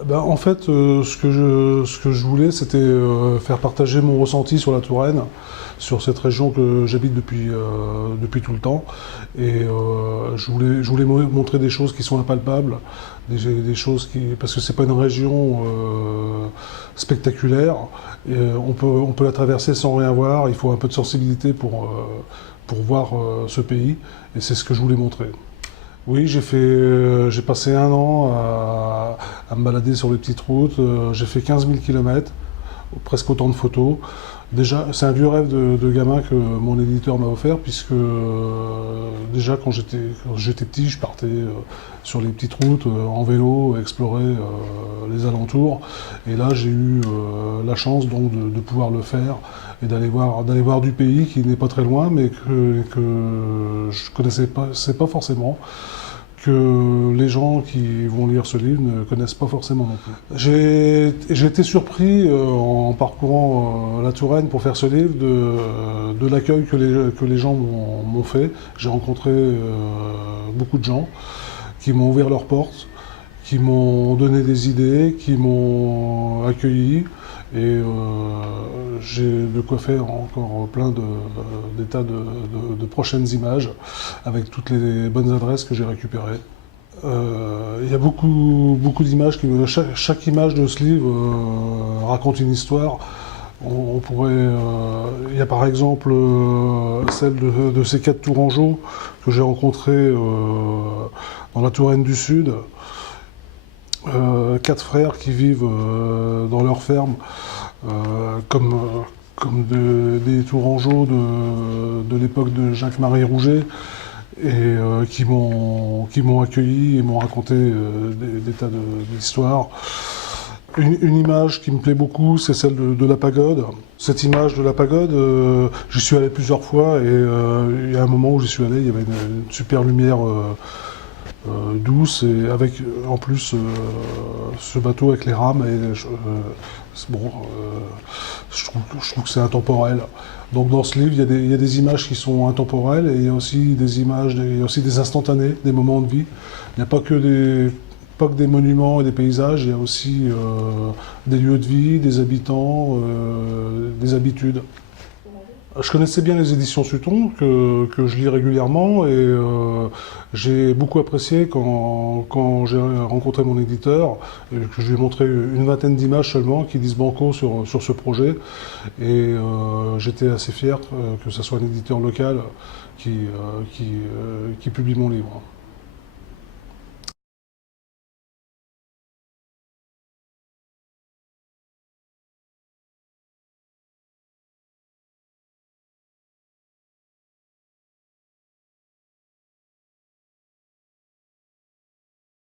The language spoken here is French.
En fait, ce que je voulais, c'était faire partager mon ressenti sur la Touraine, sur cette région que j'habite depuis tout le temps. Et je voulais montrer des choses qui sont impalpables, des choses qui, parce que c'est pas une région spectaculaire. Et, on peut la traverser sans rien voir. Il faut un peu de sensibilité pour voir ce pays. Et c'est ce que je voulais montrer. Oui, j'ai passé un an à me balader sur les petites routes. J'ai fait 15 000 km, presque autant de photos. Déjà, c'est un vieux rêve de gamin que mon éditeur m'a offert, puisque déjà quand j'étais petit, je partais sur les petites routes en vélo, explorer les alentours. Et là, j'ai eu la chance donc de pouvoir le faire et d'aller voir du pays qui n'est pas très loin, mais que je connaissais pas, c'est pas forcément, que les gens qui vont lire ce livre ne connaissent pas forcément non plus. J'ai été surpris en parcourant la Touraine pour faire ce livre de l'accueil que les gens m'ont fait. J'ai rencontré beaucoup de gens qui m'ont ouvert leurs portes, qui m'ont donné des idées, qui m'ont accueilli. Et j'ai de quoi faire encore des tas de prochaines images avec toutes les bonnes adresses que j'ai récupérées. Il y a beaucoup d'images. Chaque image de ce livre raconte une histoire. On pourrait, il y a par exemple celle de ces 4 tourangeaux que j'ai rencontrés dans la Touraine du Sud. 4 frères qui vivent dans leur ferme, comme des tourangeaux de l'époque de Jacques-Marie Rouget, et qui m'ont accueilli et m'ont raconté des tas d'histoires. Une image qui me plaît beaucoup, c'est celle de la pagode. Cette image de la pagode, j'y suis allé plusieurs fois, et il y a un moment où j'y suis allé, il y avait une super lumière douce, et avec en plus ce bateau avec les rames. Et je trouve que c'est intemporel. Donc dans ce livre, il y a des images qui sont intemporelles, et il y a aussi des images, il y a aussi des instantanés, des moments de vie. Il n'y a pas que des monuments et des paysages, il y a aussi des lieux de vie, des habitants, des habitudes. Je connaissais bien les éditions Sutton, que je lis régulièrement, et j'ai beaucoup apprécié quand j'ai rencontré mon éditeur, et que je lui ai montré une vingtaine d'images seulement qui disent banco sur ce projet. Et j'étais assez fier que ce soit un éditeur local qui publie mon livre.